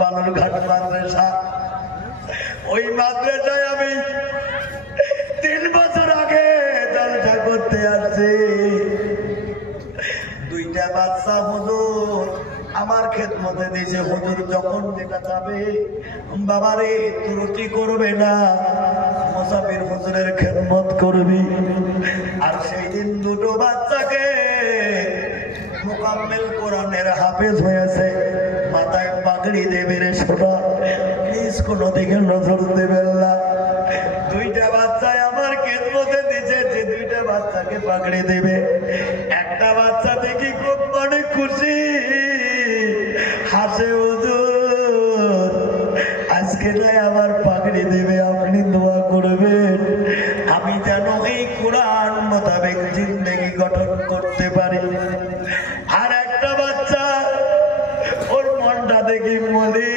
বালুরঘাট মাদ্রাসা। ওই আমি তিন বছর আগে করতে দুইটা বাচ্চা আমার দিয়েছে, হুজুর যখন যেটা যাবে বাবারে, ত্রুটি করবে না, মুসাফির হুজুরের খেদমত করবি। আর সেই দিন দুটো বাচ্চাকে মোকাম্মেল কোরআনের হাফেজ হয়েছে। মাথায় পাগড়ি দেবে রে সোনা প্লিজ কোনো দিকে নজর দেবেন না। দুইটা বাচ্চায় আমার কেন্দ্রতে দিছে যে দুইটা বাচ্চাকে পাগড়ি দেবে। একটা বাচ্চা দেখি খুব মানে খুশি, হাসে হুজুর। আজকে নাই আমার পাগড়ি দেবে আপনি দোয়া করবেন আমি যেন এই কোরআন মোতাবেক জিন্দগি গঠন করতে পারি আর একটা বাচ্চা ওর মনটা দেখি মলি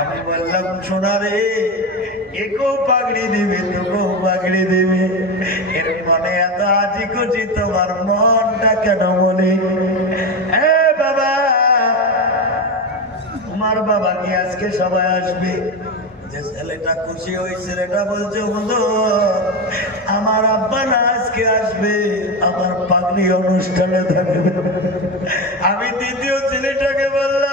আমি বললাম পাগড়ি পাগড়ি এর মনে এত আজি খুশি, তোমার মনটা কেন বাবা, তোমার বাবা কি আজকে সবাই আসবে? যে ছেলেটা খুশি ওই ছেলেটা বলছে হুজুর আমার আব্বা না আজকে আসবে, আমার পাগড়ি অনুষ্ঠানে থাকবে। আমি দ্বিতীয় ছেলেটাকে বললাম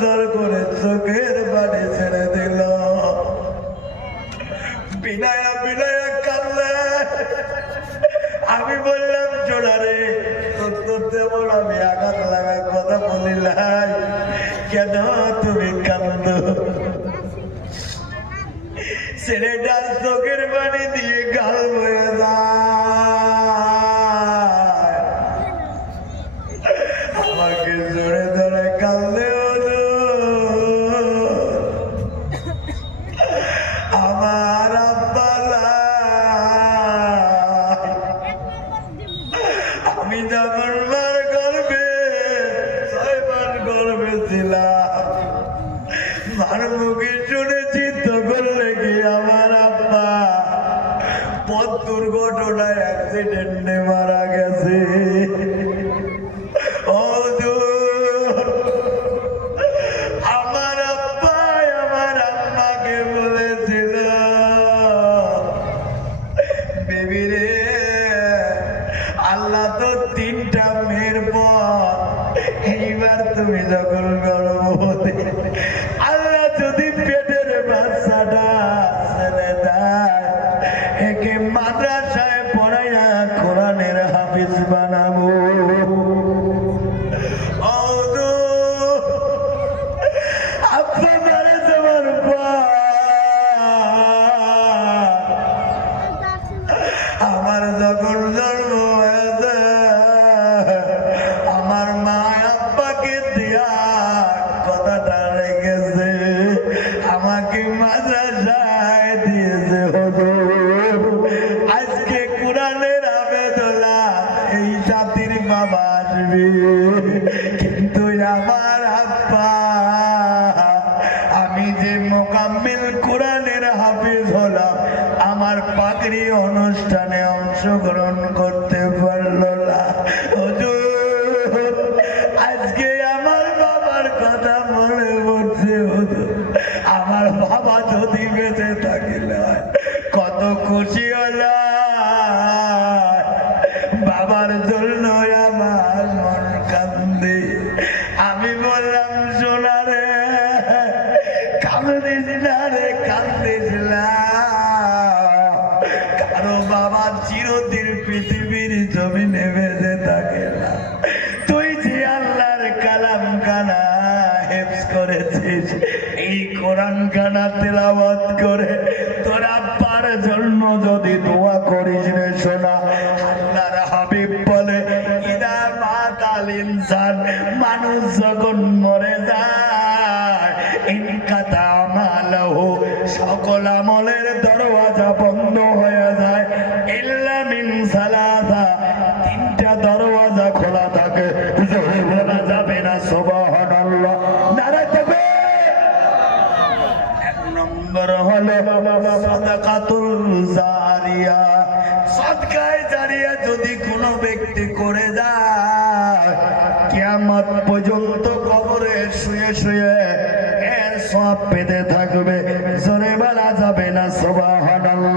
জর করে চোখের বাড়ি ছেড়ে দিল। কান্দে আমি বললাম চোড়ারে তোর তেমন আমি আঘাত লাগা কথা বলিলাই কেন তুমি কান্দ ছেলেটা চোখের পানি দিয়ে গাল বয়ে যায়। গর্বে ভালো মুখে শুনেছি কথাটা রেখেছে আমাকে মাদ্রাসায় কোরআনের কিন্তু আমার আমি যে আমার অনুষ্ঠানে অংশগ্রহণ করতে পারল মনে পড়ছে হতো। আমার বাবা যদি বেঁচে কত খুশি হল বাবার জন্য আমার মন কান্দি। আমি বললাম, সোনা রে কান্দিস না রে হেফস করেছিস, এই কোরআন খানা তেলাওয়াত করে তোর আব্বার জন্য যদি দোয়া করিস রে সোনা, আল্লাহর হাবিব বলে, ইদা মাতাল ইনসান, মানুষ যখন মরে যায় ইনকাতা আমালাহু সকল আমলের দরওয়াজা বন্ধ হয়ে যায় ইল্লা মিন সালাসা তিনটা দরওয়াজা খোলা থাকে জোরে বলা যাবে না সুবহানাল্লাহ নম্বর হলো সাদাকাতুল জারিয়া। সদকায় জারিয়া যদি কোনো ব্যক্তি করে যায়, কিয়ামত পর্যন্ত কবরে শুয়ে শুয়ে এর সব পেতে থাকবে। জোরে বলা যাবে না, সুবহানাল্লাহ।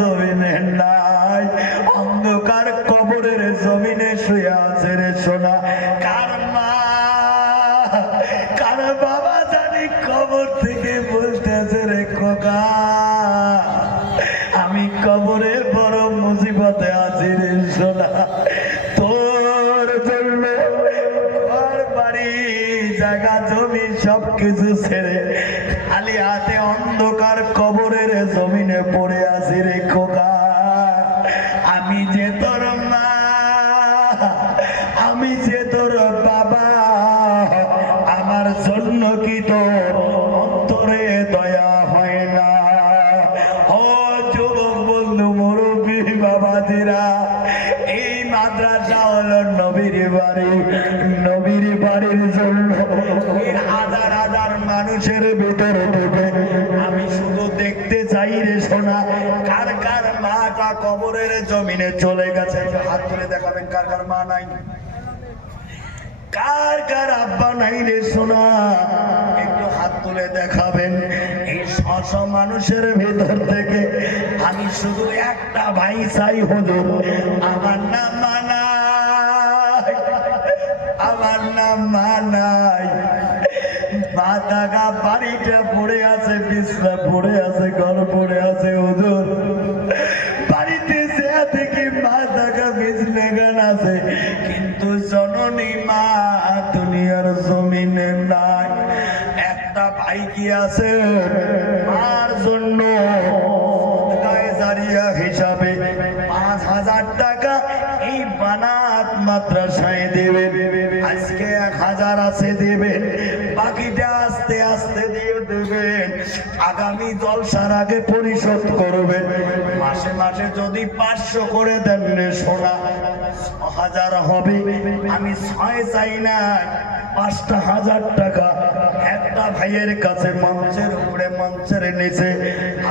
জমিনে নাই। অন্ধকার কবরের জমিনে শুয়ে আছে। হাতে অন্ধকার কবরের জমিনে পড়ে আছি রে খোকা। আমি যে তোর মা, আমি যে তোর বাবা, আমার জন্য কি তোর অন্তরে দয়া হয় না? ও যুবক বন্ধু, মুরব্বী বাবাজিরা, এই মাদ্রাসা হলো নবীর বাড়ি। নবীর বাড়ির জন্য হাজার হাজার মানুষের ভিতরে ঢুকে আমি শুধু দেখতে চাই রে সোনা কার কার মাটা কবরের জমিনে চলে গেছে হাত তুলে দেখাবেন কার কার মা নাই। কার কার আব্বা নাই রে সোনা, একটু হাত তুলে দেখাবেন। এই শশ মানুষের ভেতর থেকে আমি শুধু একটা ভাই চাই হুজুর, আমার নাম মানাই আমার নাম মানাই মাথাগা বাড়িটা পড়ে আছে, বিছনা পড়ে আছে, ঘর পড়ে আছে হুজুর। আছে। মার জন্য গায়জারিয়া হিসাবে পাঁচ হাজার টাকা এই বানাত মাদ্রাসায় দেবেন। আজকে এক হাজার আছে দেবেন। বাকিটা আস্তে আস্তে দিয়ে দেবেন। আগামী জলসার আগে পরিশোধ করবেন। মাসে মাসে যদি পাঁচশো করে দেন সোনা হাজার হবে। আমি ছয় চাই না। পাঁচটা হাজার টাকা একটা ভাইয়ের কাছে মঞ্চের উপরে, মঞ্চের নিচে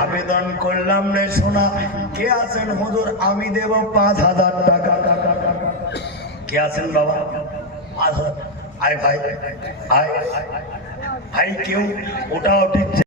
আবেদন করলাম রে সোনা। কে আছেন হুজুর? আমি দেব পাঁচ হাজার টাকা। কে আছেন বাবা। আয় ভাই আয়। ভাই কেউ ওটা ওটি